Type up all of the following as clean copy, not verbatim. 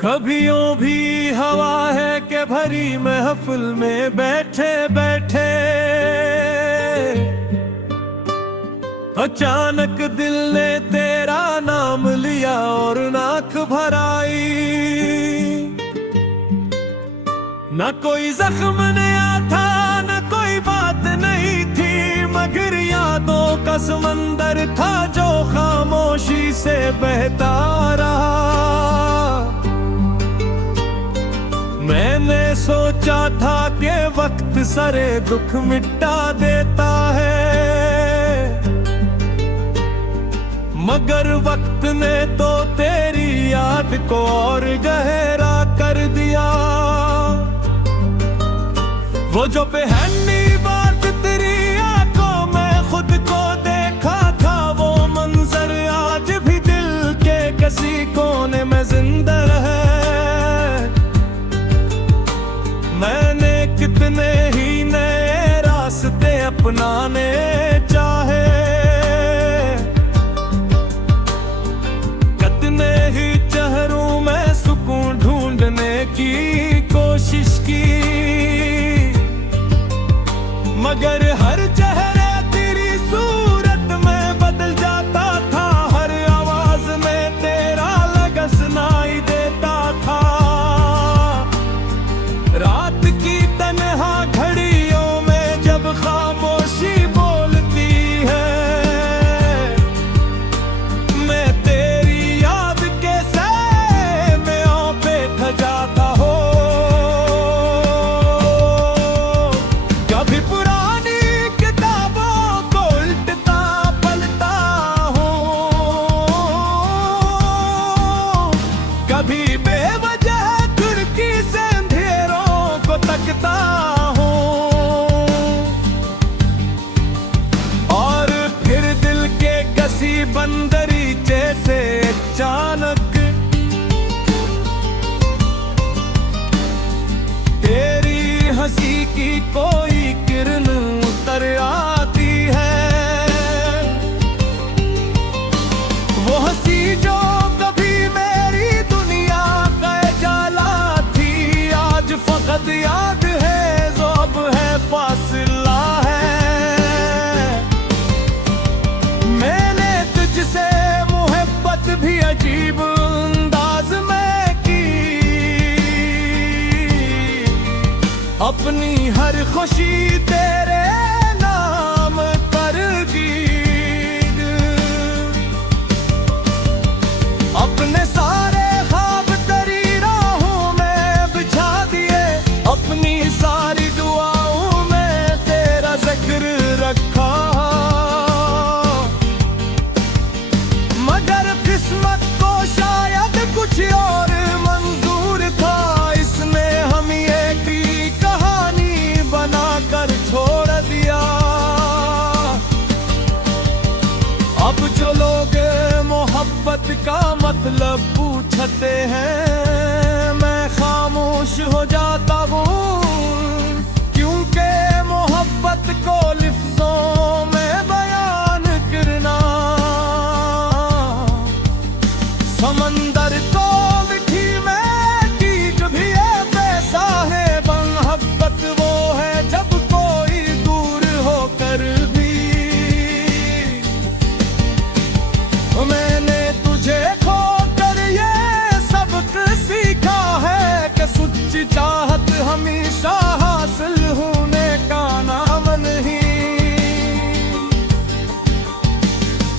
कभी यूं भी हवा है कि भरी महफिल में बैठे बैठे अचानक दिल ने तेरा नाम लिया और नाक भराई। न कोई जख्म नया था, न कोई बात नहीं थी, मगर यादों का समंदर था जो खामोशी से बहता रहा। मैंने सोचा था कि वक्त सारे दुख मिटा देता है, मगर वक्त ने तो तेरी याद को और गहरा कर दिया। वो जो बेहनी बात तेरी आंखों में खुद को देखा था, वो मंजर आज भी दिल के किसी कोने में जिंदा है। मैंने कितने ही नए रास्ते अपनाने चाहे, कितने ही चेहरों में सुकून ढूंढने की कोशिश की, मगर हर चेहरा तेरी सूरत में बदल जाता था। हर आवाज में तेरा लगा सुनाई देता था। रात की तन्हा घड़ियों में जब खामोशी बोलती है, मैं तेरी याद के सहमियों पे ठा जाता हो। कभी पुरानी किताबों को उल्टता पलटा हूँ, कभी बेवजह खिड़की से तकता हूँ, और फिर दिल के किसी बंदरीचे से अचानक तेरी हंसी की कोई किरण उतर आती है। वो हंसी जो कभी मेरी दुनिया का जाला थी, आज फकत याद है जो अब है फासला है। मैंने तुझसे मोहब्बत भी अजीब अंदाज में की, अपनी हर खुशी तेरे नाम कर दी। अपने सारे ख्वाब तेरी राहों में बिछा दिए, अपनी सारी दुआओं में तेरा जिक्र रखा, मगर किस्मत को शायद कुछ और मंजूर था। इसने हम एक ही कहानी बनाकर छोड़ दिया। अब जो लोग मोहब्बत का मतलब पूछते हैं, मैं खामोश हो जाता हूँ, क्योंकि मोहब्बत को लिफ्ज़ों में बयान करना समंदर को मीठी में टीक भी ऐसा है। मोहब्बत वो है जब कोई दूर होकर भी। मैंने तुझे खोकर ये सबक सीखा है कि सच्ची चाहत हमेशा हासिल होने का नाम नहीं।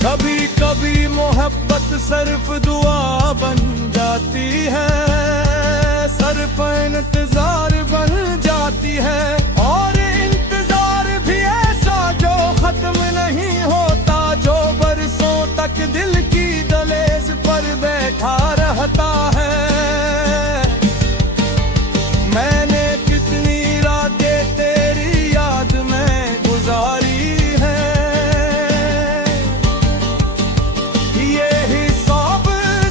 कभी कभी मोहब्बत सिर्फ दुआ बन जाती है, सिर्फ इंतजार बन जाती है, और इंतजार भी ऐसा जो खत्म नहीं होता, जो बरसों तक दिल की दहलीज पर बैठा रहता है। मैंने कितनी रातें तेरी याद में गुजारी है, ये हिसाब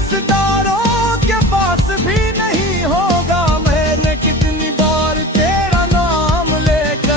सितारों के पास भी नहीं होगा। मैंने कितनी बार तेरा नाम लेके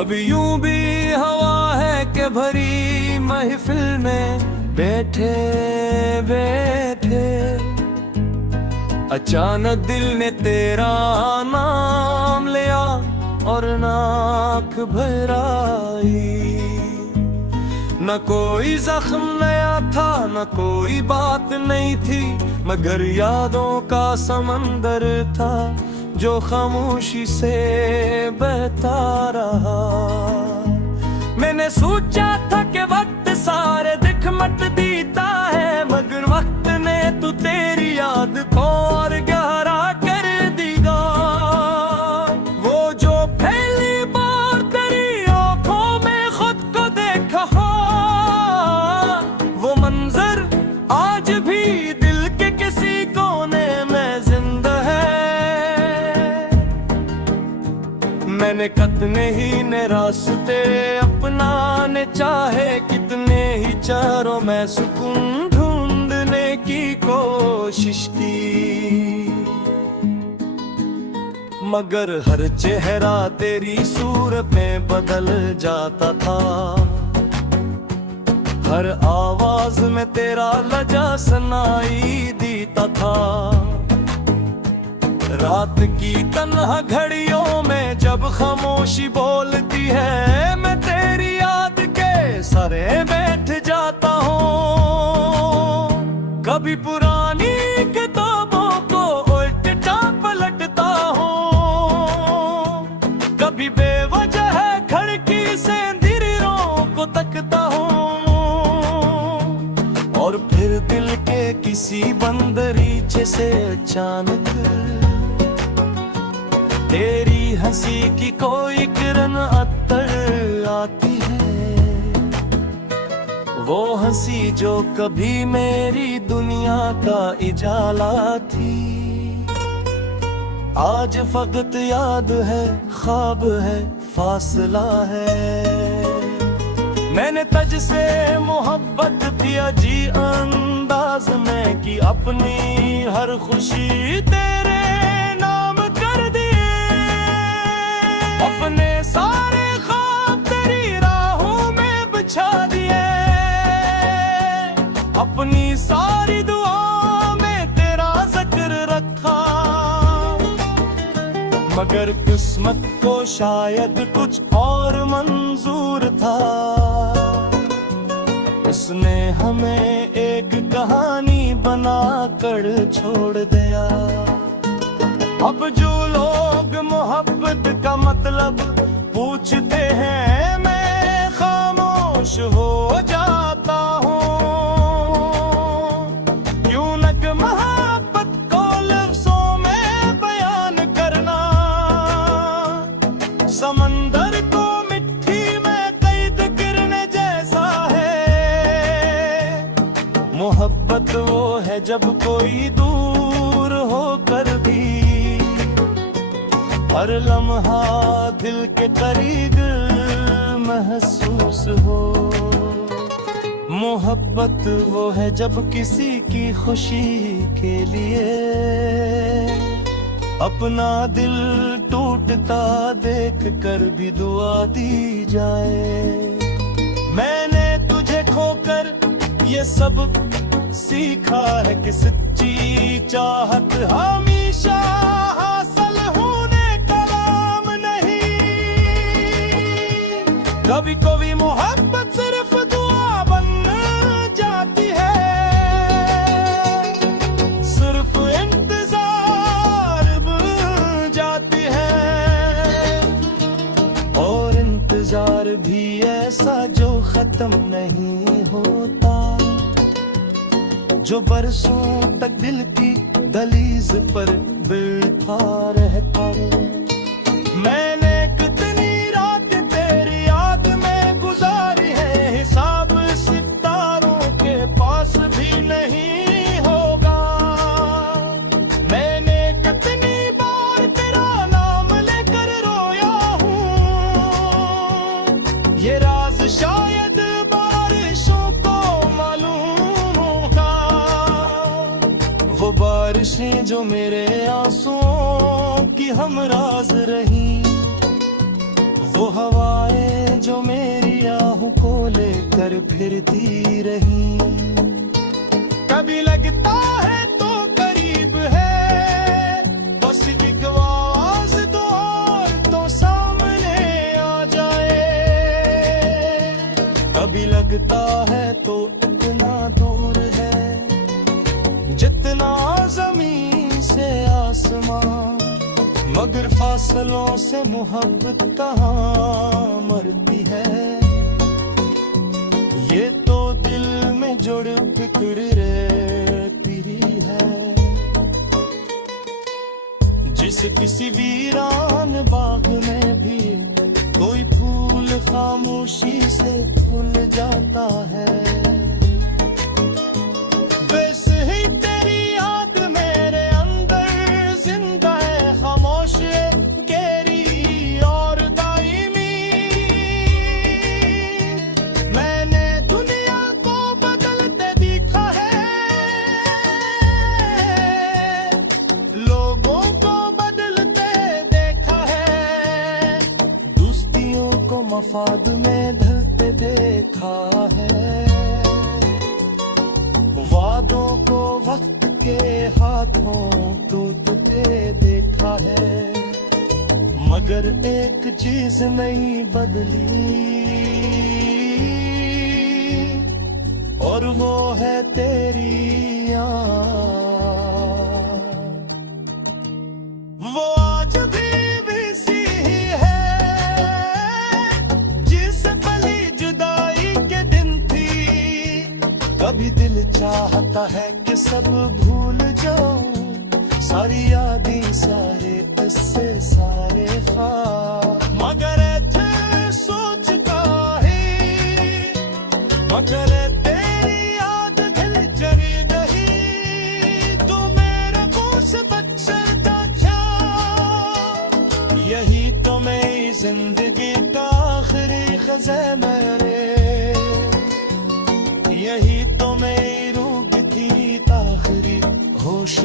कभी यूं भी हवा है कि भरी महफिल में बैठे बैठे अचानक दिल ने तेरा नाम लिया और नाक भराई। न कोई जख्म नया था, न कोई बात नहीं थी, मगर यादों का समंदर था जो खामोशी से बहता रहा। मैंने सोचा था कि वक्त सारे दिख मट देता है, मगर वक्त ने तो तेरी याद को और गहरा कर दिया। वो जो पहली बार तेरी आंखों में खुद को देखा हो, वो मंजर आज भी दिल के किसी कोने में जिंदा है। मैंने कितने ही ने रास्ते अपनाने चाहे, कितने ही चारों में सुकून ढूंढने की कोशिश की, मगर हर चेहरा तेरी सूरत में बदल जाता था। हर आवाज में तेरा लजा सुनाई देता था। रात की तन्हा घड़ियों में जब खामोशी बोलती है, मैं तेरी याद के सरे बैठ जाता हूँ। कभी पुरानी किताबों को उल्टा पलटता हूँ, कभी बेवजह खिड़की से दीवारों को तकता हूँ, और फिर दिल के किसी बंदरीचे से अचानक तेरी हंसी की कोई किरण अत्तर आती है। वो हंसी जो कभी मेरी दुनिया का इजाला थी, आज फकत याद है, ख्वाब है, फासला है। मैंने तुझ से मोहब्बत भी अजी अंदाज में की, अपनी हर खुशी तेरे नाम कर दी। अपने सारे ख्वाब तेरी राहों में बिछा दिए, अपनी सारी दुआ में तेरा जिक्र रखा, मगर किस्मत को शायद कुछ और मंजूर था। उसने हमें एक कहानी बना कर छोड़ दिया। अब जो लोग मोहब्बत का मतलब पूछते हैं, मैं खामोश हो जाता हूँ। क्यों न कि मोहब्बत को लफ्जों में बयान करना, समंदर को मिट्टी में कैद करने जैसा है। मोहब्बत वो है जब कोई दूर होकर भी हर लम्हा दिल के करीब महसूस हो। मोहब्बत वो है जब किसी की खुशी के लिए अपना दिल टूटता देख कर भी दुआ दी जाए। मैंने तुझे खोकर ये सब सीखा है कि सच्ची चाहत हमेशा हासिल होने का नाम नहीं। कभी कभी मोहब्बत सिर्फ दुआ बन जाती है, सिर्फ इंतजार बन जाती है, और इंतजार भी ऐसा जो खत्म नहीं होता, जो बरसों तक दिल की दहलीज पर बैठा रहता है। मैंने कितनी रात तेरी याद में गुजारी है, हिसाब सितारों के पास भी नहीं होगा। मैंने कितनी बार तेरा नाम लेकर रोया हूँ, ये राज शायद बारिशों को मालूम होगा। वो बारिशें जो मेरे आंसुओं की हमराज रही, वो हवाएं जो मेरी आहू को लेकर फिरती रही, कभी लगता है तो करीब है, बस एक आवाज दो और तो सामने आ जाए। कभी लगता है तो इतना दूर है जितना जमीन से आसमां, मगर फासलों से मोहब्बत कहाँ मरती है। ये तो दिल में जुड़ फिक्र रहती है, जिस किसी वीरान बाग में भी कोई फूल खामोशी से फूल जाता है। वैसे ही तेरी याद मेरे अंदर जिंदा है, खामोश गहरी और दायमी। मैंने दुनिया को बदलते देखा है, लोगों को बदलते देखा है, दोस्तियों को मफाद में ढलते देखा है, वादों को वक्त के हाथों टूटते देखा है, मगर एक चीज नहीं बदली और वो है तेरी याद। वो आज भी वैसी ही है जिस पली जुदाई के दिन थी। कभी दिल चाहता है कि सब भूल जाऊं, सारी यादें सारे किस्से सारे ख्वाब, मगर थे सोचता ही, मगर तेरी याद दिल जरी गई। तू मेरे मुंह से बचता क्या, यही तो मेरी जिंदगी का आखिरी खज़े मेरे, यही तो मेरी रूह की आखिरी होश।